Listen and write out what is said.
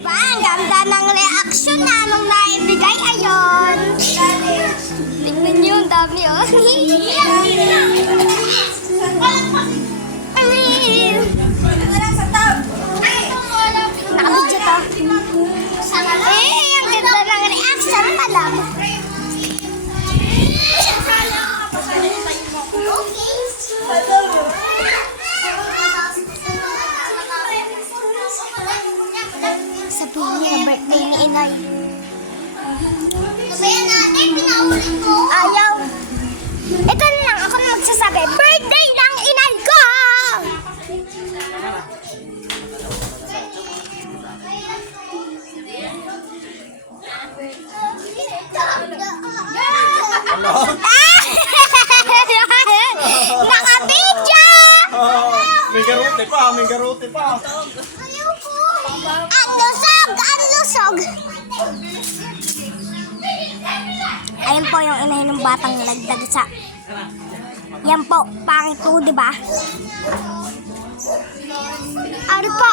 Ang ganda ng reaction na nung naibigay. Ayon. Tingnan nyo, ang dami oh. Nakabidyo to. Ang ganda ng reaction pala. Sabihin niya na birthday ni Inay. Sabihin natin, pinaulit ko. Ayaw. Ito na lang, ako na magsasabi. Birthday ng Inay ko! Nakabidyo! May garote pa, may garote pa. Ang lusog! Ang lusog! Ayun po yung inahin ng batang nagdag sa... Yan po, pangit po, di ba? Ano po,